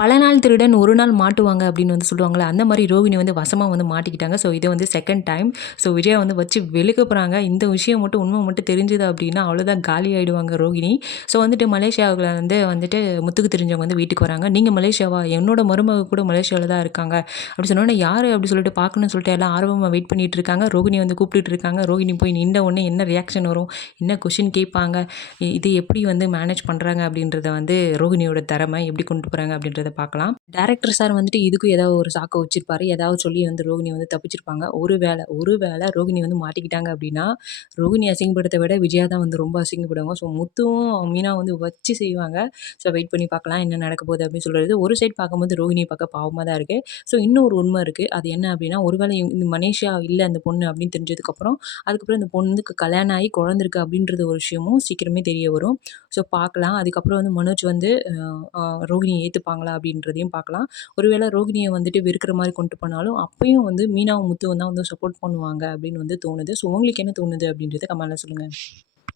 பல நாள் திருடன் ஒரு நாள் மாட்டுவாங்க அப்படின்னு வந்து சொல்லுவாங்களே அந்த மாதிரி ரோகிணி வந்து வசமாக வந்து மாட்டிக்கிட்டாங்க. ஸோ இது வந்து செகண்ட் டைம் ஸோ விஜயா வந்து வச்சு வெளுக்க போகிறாங்க இந்த விஷயம் மட்டும் உண்மை மட்டும் தெரிஞ்சுது அப்படின்னா அவ்வளோதான் காலி ஆகிடுவாங்க ரோகிணி. ஸோ வந்துட்டு மலேசியாவில் வந்து வந்துட்டு முத்துக்கு தெரிஞ்சவங்க வந்து வீட்டுக்கு வராங்க. நீங்கள் மலேசியாவா? என்னோட மருமக கூட மலேசியாவில் தான் இருக்காங்க. அப்படி சொன்னோன்னே யார் அப்படி சொல்லிட்டு பார்க்கணும்னு சொல்லிட்டு எல்லாம் ஆர்வமாக வெயிட் பண்ணிட்டு இருக்காங்க. ரோகிணி வந்து கூப்பிட்டுட்டு இருக்காங்க. ரோகிணி போய் நின்ற உடனே என்ன ரியாக்ஷன் வரும்? என்ன கொஷின் கேட்பாங்க? இது எப்படி வந்து மேனேஜ் பண்ணுறாங்க அப்படின்றத வந்து ரோகிணியோட திறமை எப்படி கொண்டு போகிறாங்க அப்படின்றத பார்க்கலாம். டேரக்டர் சார் வந்துட்டு இதுக்கும் ஏதாவது ஒரு சாக்கை வச்சிருப்பாரு. ஏதாவது சொல்லி வந்து ரோகிணி வந்து தப்பிச்சிருப்பாங்க. ஒரு வேளை ஒரு வேளை ரோகிணி வந்து மாட்டிக்கிட்டாங்க அப்படின்னா ரோகிணி அசிங்கப்படுத்த விட விஜயா தான் வந்து ரொம்ப அசிங்கப்படுவாங்க. ஸோ முத்துவும் மீனா வந்து வச்சு செய்வாங்க. ஸோ வெயிட் பண்ணி பார்க்கலாம் என்ன நடக்க போகுது அப்படின்னு சொல்கிறது ஒரு சைட் பார்க்கும்போது ரோகிணியை பார்க்க பாவமாக தான் இருக்குது ஸோ இன்னொரு உண்மை இருக்குது அது என்ன அப்படின்னா ஒருவேளை இந்த மலேசியா இல்லை அந்த பொண்ணு அப்படின்னு தெரிஞ்சதுக்கப்புறம் அதுக்கப்புறம் இந்த பொண்ணுக்கு கல்யாணம் ஆகி குழந்திருக்கு அப்படின்றது ஒரு விஷயமும் சீக்கிரமே தெரிய வரும். ஸோ பார்க்கலாம். அதுக்கப்புறம் வந்து மனோஜ் வந்து ரோகிணியை ஏற்றுப்பாங்களா அப்படின்றதையும் பார்க்கலாம் பார்க்கலாம். ஒருவேளை ரோகிணியை வந்துட்டு வெறுக்கிற மாதிரி கொண்டு போனாலும் அப்பயும் வந்து மீனாவும் முத்துவும் தான் வந்து சப்போர்ட் பண்ணுவாங்க அப்படின்னு வந்து தோணுது. ஸோ உங்களுக்கு என்ன தோணுது அப்படின்றத கமலா சொல்லுங்கள்